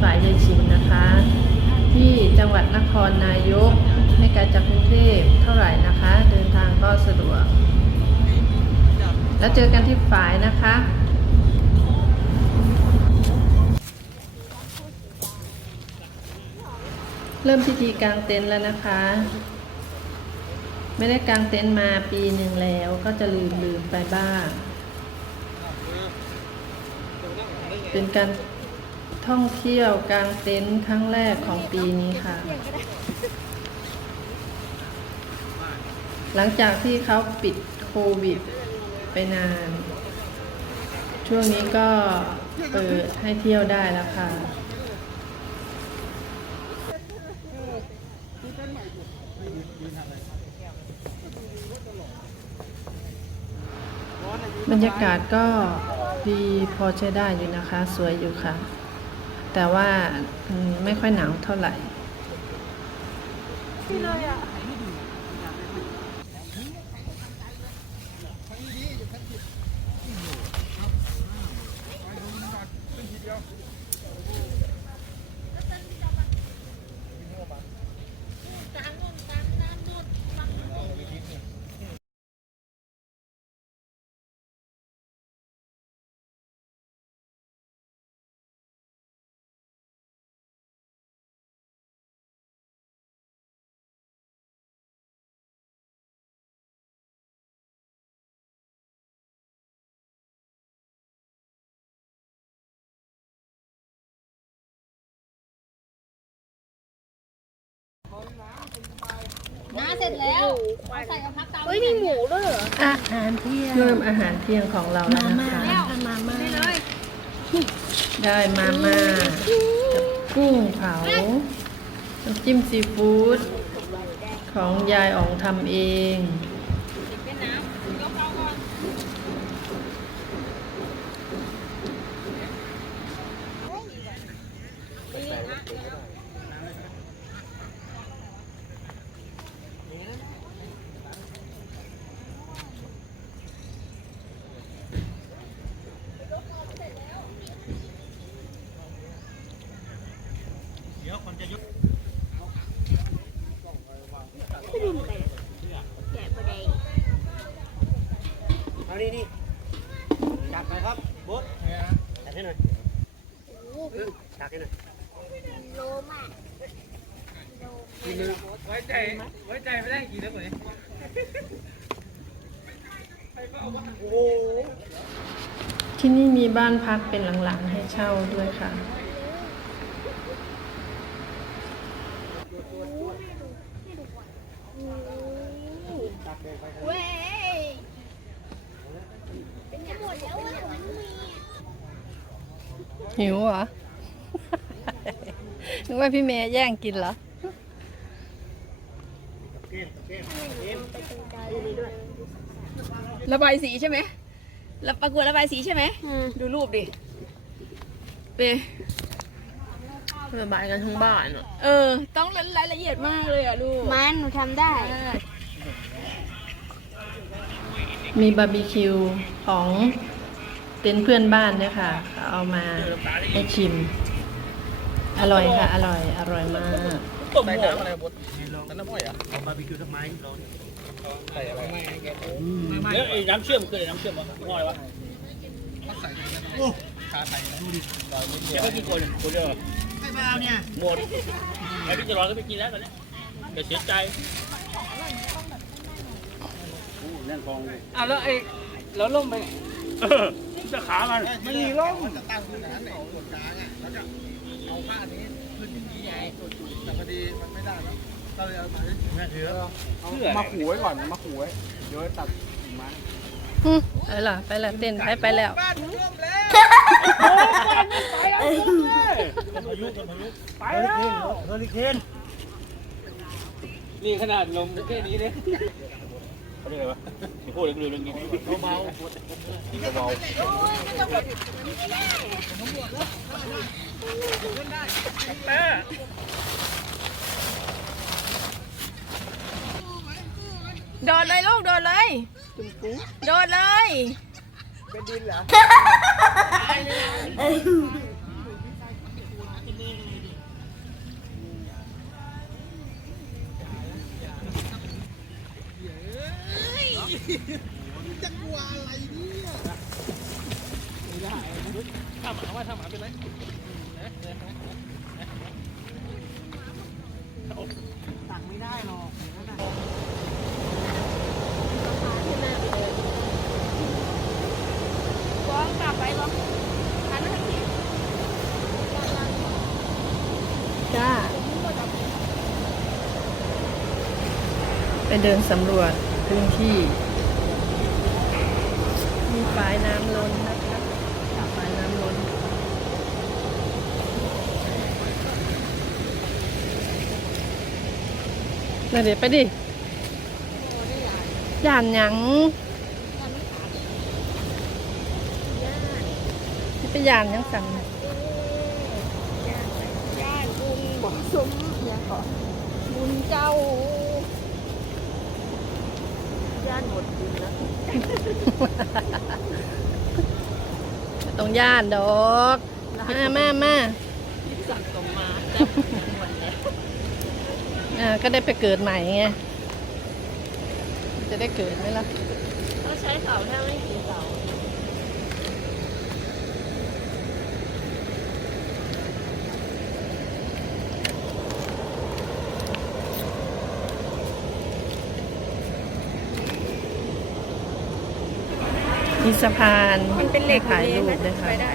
ฝ่ายยายชิมนะคะ ที่จังหวัดนครนายกไม่ไกลจากกรุงเทพเท่าไหร่นะคะ เดินทางก็สะดวก แล้วเจอกันที่ฝ่ายนะคะเริ่มพิธีกางเต็นท์แล้วนะคะ ไม่ได้กางเต็นท์มาปีหนึ่งแล้วก็จะลืมลืมไปบ้าง เป็นการ ท่องเที่ยวกลางเต็นท์ครั้งแรกของปีนี้ค่ะ หลังจากที่เขาปิดโควิดไปนาน ช่วงนี้ก็เปิดให้เที่ยวได้แล้วค่ะบรรยากาศก็ดีพอใช้ได้อยู่นะคะ สวยอยู่ค่ะ แต่ว่าไม่ค่อยหนาวเท่าไหร่ น้าเสร็จแล้วเอาใส่กระพักเตาเฮ้ยมีหมูด้วยเหรออาหารเที่ยงเริ่มอาหารเที่ยงของเราแล้วนะคะมาม่าได้เลยได้มาม่ากับกุ้งเผาน้ำจิ้มซีฟู้ดของยายอ๋องทำเอง เป็นน้ำยกเอาก่อน เอานี่นี่จับไปครับบุ๊ดจับให้หน่อยอืมจับให้หน่อย โลมาก กินมือ ไว้ใจ ไว้ใจไม่ได้กี่แล้วเหมือน โอ้โห ที่นี่มีบ้านพักเป็นหลังๆ ให้เช่าด้วยค่ะ เว้ยเป็นจะหมดแล้วอะมันมีหิวเหรอ นึกว่าพี่เมย์แย่งกินเหรอ ระบายสีใช่ไหม แล้วประกวดระบายสีใช่ไหมดูรูปดิเประบายกันทั้งบ้านเออ ต้องรายละเอียดมากเลยอะลูกมันหนูทำได้ มีบาร์บีคิวของเต็นท์เพื่อนบ้านเนี่ยค่ะเขาเอามาให้ชิม อร่อยค่ะ อร่อย อร่อยมากต้มน้ำอะไรบดนั่นน้ำอ้อยอะเอาบาร์บีคิวสักไม้ลอง ใส่อะไรแล้วไอ้น้ำเชื่อมคือไอ้น้ำเชื่อมวะง่อยวะชาไทยดูดิเดี๋ยวก็กินคนคนเดียวไม่มาเอาเนี่ยหมดไอ้พี่จะรอก็ไปกินแล้วตอนนี้เดี๋ยวเสียใจเรื่องกองเลยเอาแล้วไอ้แล้วล่มไปไหนเออจะขามันไม่มีร่มเชื่อ มาขู่ไว้ก่อนมาขู่ไว้เดี๋ยวตัดกิ่งไม้ไปละไปละเต้นไปไปแล้วพายุพายุไปแล้วเฮอริเคนนี่ขนาดลมแค่นี้เลยเขาเรียกอะไรวะที่พูดเรื่องเรื่องนี้เบาเบาแม่ โดดเลยลูกโดดเลยโดดเลย เป็นดินเหรอจะกลัวอะไรเนี่ยไม่ได้ถ้าหมาว่าถ้าหมาเป็นไรตักไม่ได้หรอก ไปเดินสำรวจพื้นที่ มีฝายน้ำล้นนะคะฝายน้ำล้นน่ะเดี๋ยวไปดิย่านหยังไปย่านหยังสั่งย่านบุญบอกสมย่าขอบุญเจ้า ย่านหมดดินแล้วตรงย่านดอกมามามาสั่งสมมาแต่หมดแล้วอ่าก็ได้ไปเกิดใหม่ไงจะได้เกิดไหมล่ะเขาใช้เสาแทบไม่กี่ มีสะพานมันเป็นเหล็กให้ถ่ายรูปด้วยไปค่ะได้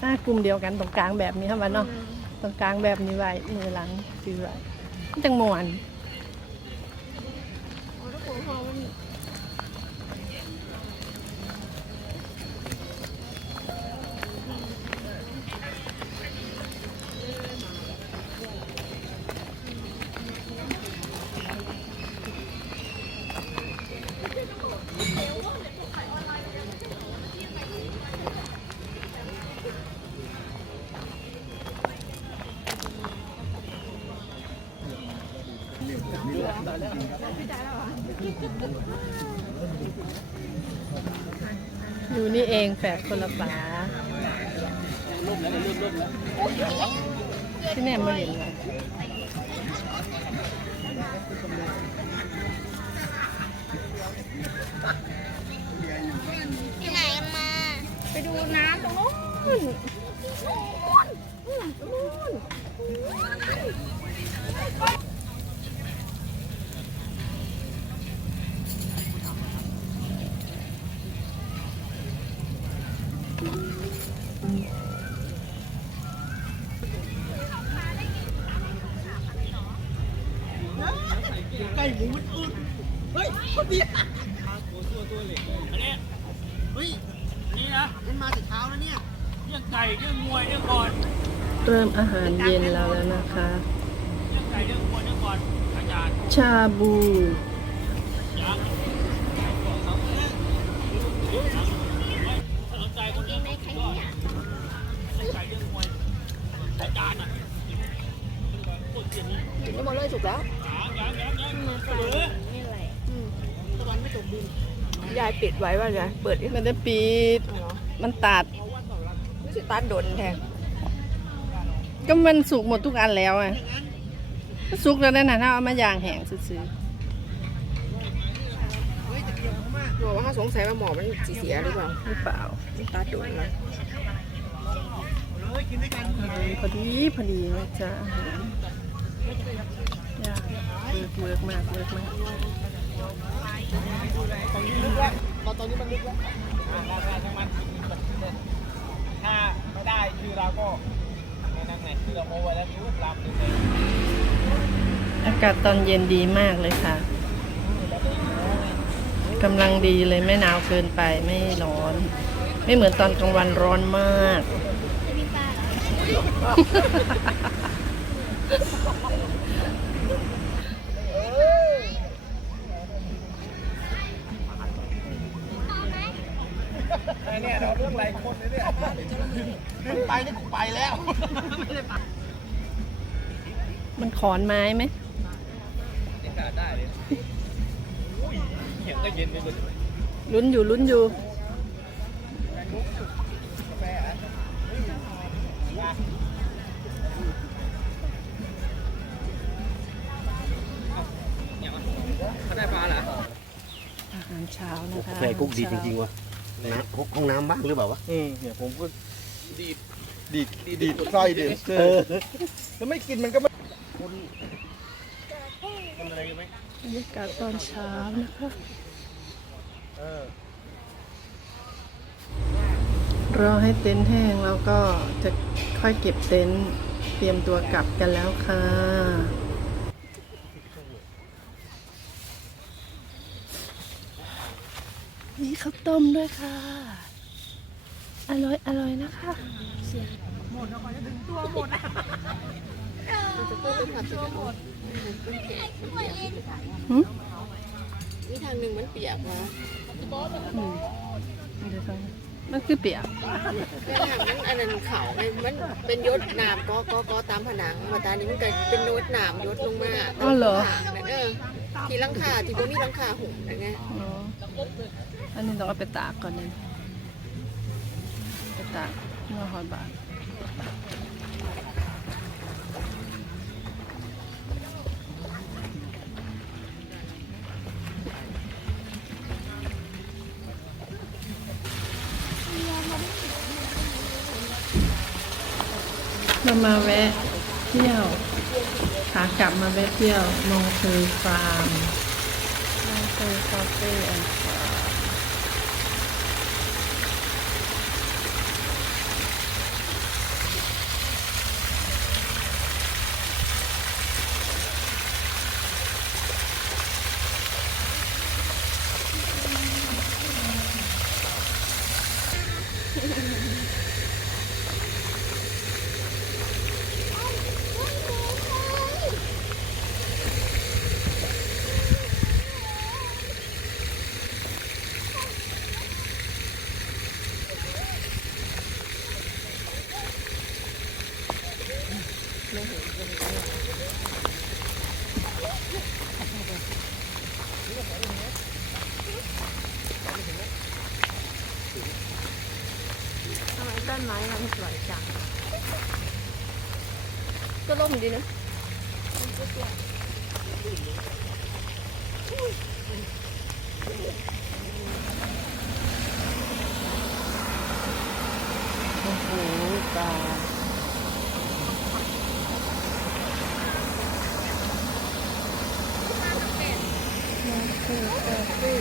หน้ากลุ่มเดียวกันตรงกลางแบบนี้ค่ะวันเนาะตรงกลางแบบนี้ไว้มือหลังซื้อไว้จังมวน แฝดคนละฝาที่แน่มาเห็นเลยที่ไหนมา ไปดูน้ำตรงนู้นใกล้นนู้น ก่เรื่องมวยเรื่องก่อนเริ่มอาหารเย็นเราแล้วนะคะ เรื่องไก่เรื่องมวยเรื่องก่อนอาจารย์ชาบู ยังสนใจคนเรื่องในขยะเรื่องไก่เรื่องมวยอาจารย์อะคนเสียนี้ถึงได้หมดเลยสุกแล้วยังยังยังยังเหลือนี่แหละตะวันไม่ตกดินยายปิดไว้ว่าไงเปิดดิไม่ได้ปิด มันตัด ไม่ใช่ตัดโดนแทงก็มันสุกหมดทุกอันแล้วอะมันสุกแล้วได้นะถ้าเอามาย่างแห้งซื้อบอกว่าเขาสงสัยว่าหมอมันสีเสียหรือเปล่าๆหรือเปล่ามันตัดโดนแล้วเลยกินด้วยกันพอดีพอดีนะจ๊ะย่างเวิร์กเวิร์กมากเวิร์กมากตอนนี้ลึกแล้วตอนนี้มันลึกแล้วราคาทั้งมัน ถ้าไม่ได้คือเราก็ไม่นั่งไงคือเราโมไว้แล้วคือลำเลยอากาศตอนเย็นดีมากเลยค่ะกำลังดีเลยไม่หนาวเกินไปไม่ร้อน ไม่เหมือนตอนกลางวันร้อนมาก จะมีปลาเหรอ นี่กูไปแล้วมันขอนไม้ไหมนี่ขาได้เลยเห็นก็เย็นไปหมดลุ้นอยู่ลุ้นอยู่เขาได้ปลาเหรออาหารเช้านะคะกาแฟกุ๊กดีจริงๆวะนะห้องน้ำบ้างหรือเปล่าวะเนี่ยผมก็ดี ดีดดีดดีดไส้เด็ดเออแล้วไม่กินมันก็ไม่มันอะไรกันไหมบรรยากาศตอนเช้านะคะเออรอให้เต็นท์แห้งแล้วก็จะค่อยเก็บเต็นท์เตรียมตัวกลับกันแล้วค่ะมีข้าวต้มด้วยค่ะ อร่อยอร่อยนะคะหืมนี่ทางหนึ่งมันเปียกนะเดี๋ยวก่อนมันคือเปียกแม่ทางนั้นอันนั้นเขาไงมันเป็นยศหนามก็ก็ก็ตามผนังมาตานี้มันก็เป็นยศหนามยศลงมาอ๋อเหรอทางนั่นเออที่หลังคาที่บ่มีหลังคาหุ่มนั่นไงอ๋ออันนี้ต้องเอาไปตากก่อนเลยไป ตากเมื่อฮอตบาทเรามาแวะเที่ยวขากลับมาแวะเที่ยวมองเคยฟาร์มมองเคยคาเฟ่แอนด์ฟาร์ม ทำไมต้นไม้มันสวยจังก็ร่ม ดีนะโอ้โหปลามองเคยคาเฟ่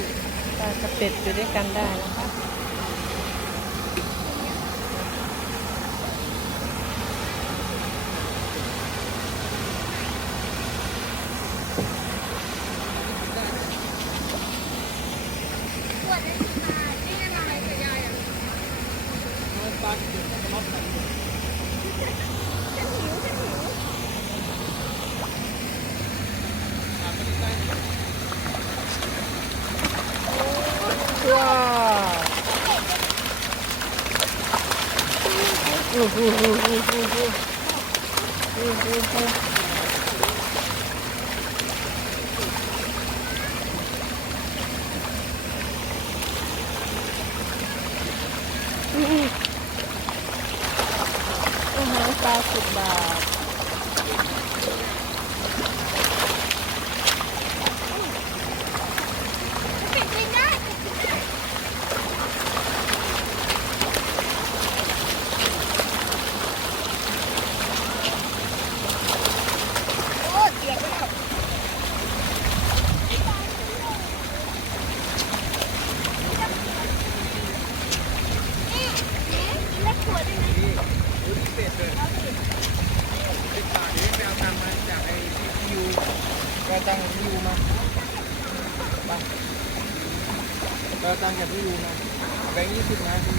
ปลากระเป็ดอยู่ด้วยกันได้นะคะ 90 บาท ตั้งจากที่ยูมาแบงค์ยี่สิบนะมี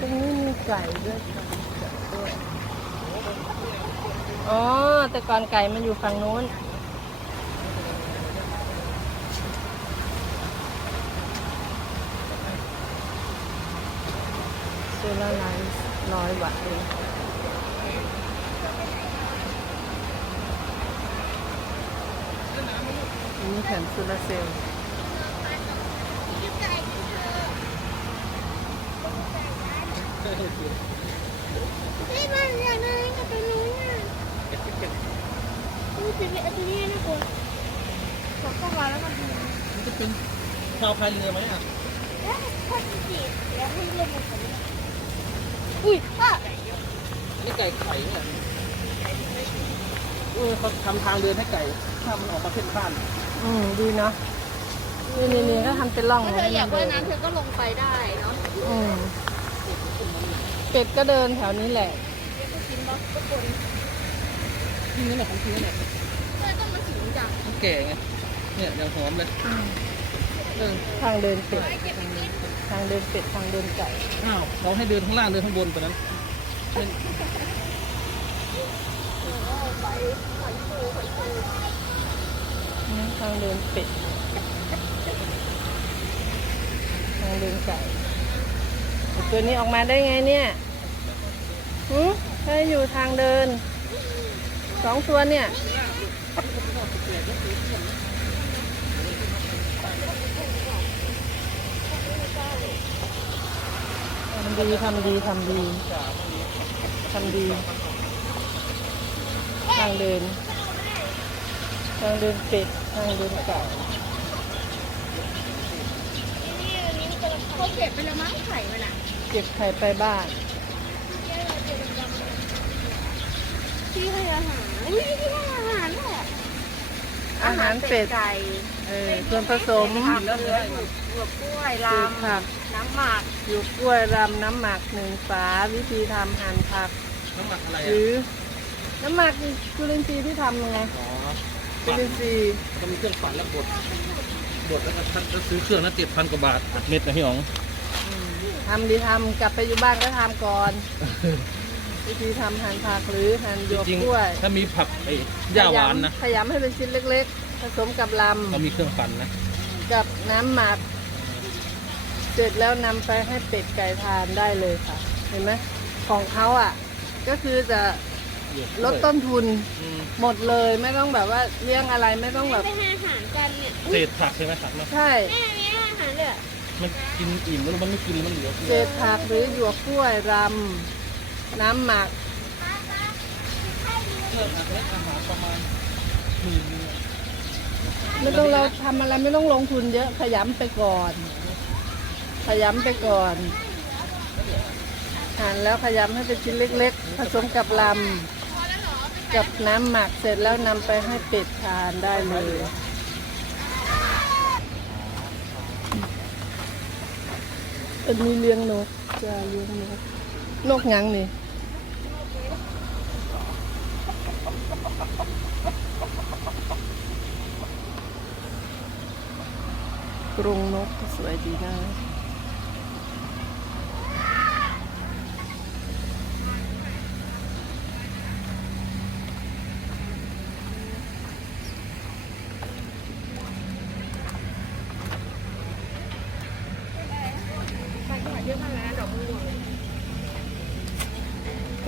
ตรงนี้มีไก่ด้วยค่ะไก่ด้วยอ๋อ แต่ก่อนไก่มันอยู่ฝั่งนู้นโซลาร์ไลท์ร้อยวัตต์เองนนี้แผ่นโซลาเซลล์ นี่มันอย่างนั้นกับตัวนู้นน่ะนี่จะเป็นตัวนี้นะคุณขอเข้ามาแล้วมันดีมันจะเป็นชาวพายเรือไหมอะอุ้ยพ่อนี่ไก่ไข่เนี่ยเออเขาทำทางเดินให้ไก่ถ้ามันออกมาเพ่นพ่าน อืมดีเนาะนี่นี่นี่ก็ทำเป็นร่องถ้าเธออยากว่ายน้ำเธอก็ลงไปได้เนาะอืม เป็ดก็เดินแถวนี้แหละที่นี่แหละของที่นี่แหละเธอต้องมาสูงจังมันแก่ไง เนี่ยยังหอมเลยเออทางเดินเป็ดทางเดินเป็ดทางเดินไก่ อ้าวเราให้เดินข้างล่างเดินข้างบนไปนั้นเป็นนี่ทางเดินเป็ด ทางเดินไก่ไอ้ ตัวนี้ออกมาได้ไงเนี่ยหืมถ้าอยู่ทางเดิน สองตัวเนี่ย ทำดี ทำดี ทำดี ทำดี ทางเดิน ทางเดินเป็ด ทางเดินไก่าเขาเก็บไปแล้วมั้งไข่มันอะ เก็บไข่ไปบ้านที่ให้อาหารอุ้ยที่ให้อาหารแหละอาหารเป็ดไก่เออส่วนผสมผักเหลืออยู่หยวกกล้วยลคือผักำน้ำหมักอยู่กล้วยรำน้ำหมักหนึ่งฝาวิธีทำหั่นผักน้ำหมักอะไรหอะรือ น้ำหมักจุลินทรีย์ที่ทำไงอ๋อจุลินทรีย์ก็มีเครื่องปั่นแล้วบดบดแล้วก็ทัดแล้วซื้อเครื่องนั้นเจ็ดพันกว่าบาทเม็ดนะพี่อ๋อง ทำดีทำกลับไปอยู่บ้านก็ทำก่อนวิธีทำหั่นผักหรือหั่นหจยวกริงกล้วยๆถ้ามีผักไอ้หญ้าหวานนะขยำให้เป็นชิ้นเล็กๆ ผสมกับลก็มีเครื่องปั่นนะำกับน้ำหมัก เสร็จแล้วนำไปให้เป็ดไก่ทานได้เลยค่ะ เห็นไหมของเขาอะ ก็คือจะลดต้นทุนอืมหมดเลยไม่ต้องแบบว่าเลี้ยงอะไรไม่ต้องแบบ ไปให้อาหารกันเนี่ยเศษผักใช่ไหมผักนะใช่ แม่มีอาหารเลยอะ มันกินอิ่มแล้วมันไม่กินมันเหลือเศษผักหรือหยวกกล้วยรำน้ำหมักเครื่องอาหารอาหารประมาณหมื่นนึงอะไม่ต้องเราทำอะไรไม่ต้องลงทุนเยอะขยำไปก่อน ขยำไปก่อนหั่นแล้วขยำให้เป็นชิ้นเล็ก ๆ ผสมกับลำกับน้ำหมักเสร็จแล้วนำไปให้เป็ดทานได้เลย อันนี้เลี้ยงนกจะเลี้ยงนกนกยังนี่กรงนกก็สวยดีนะ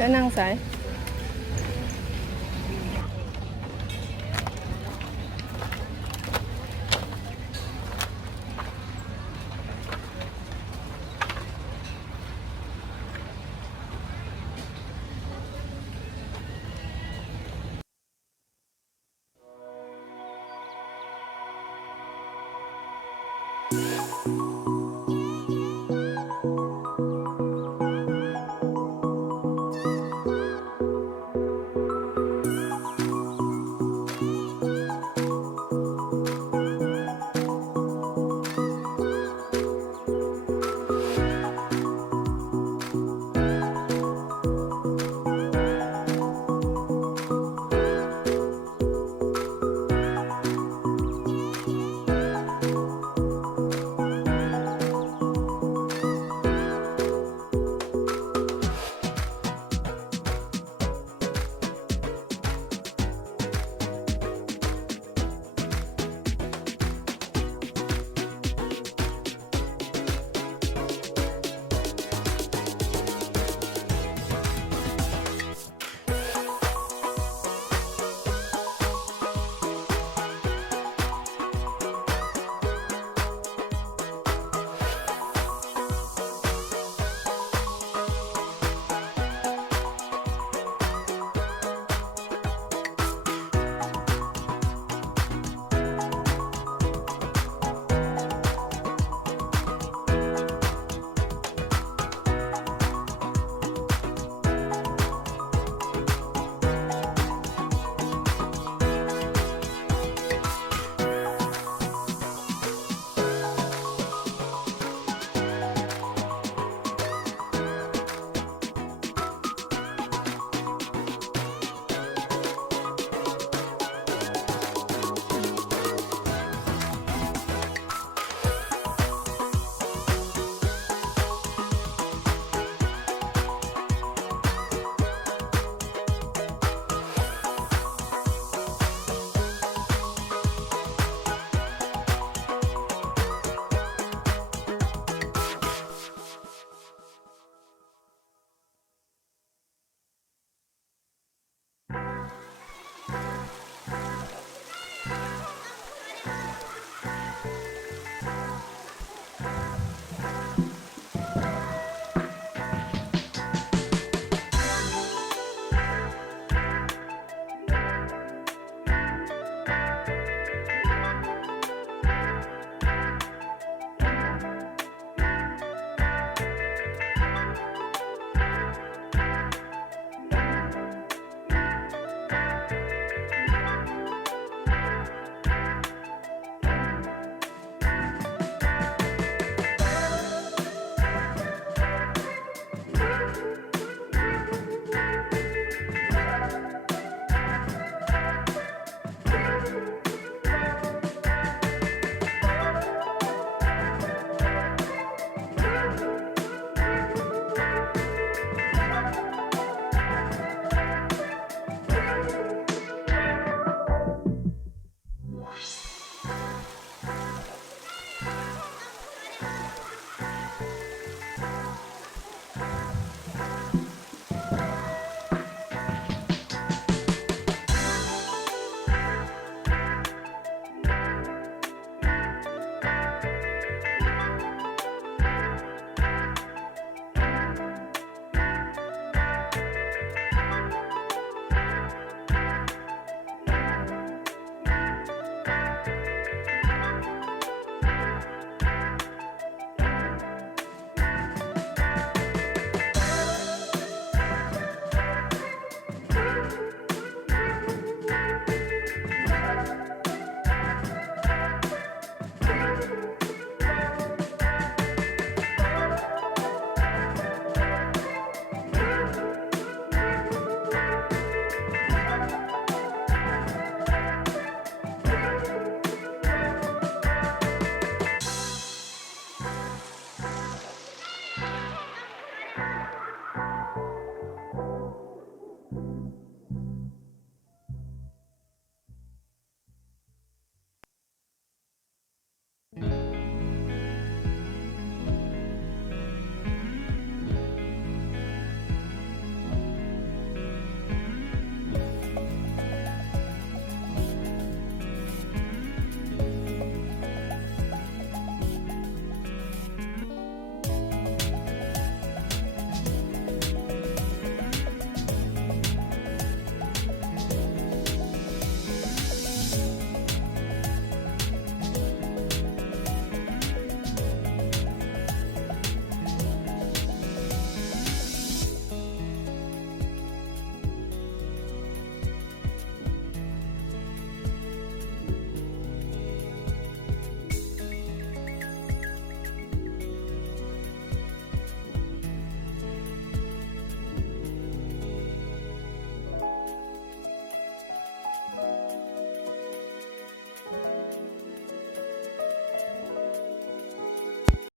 แล้วนั่งสาย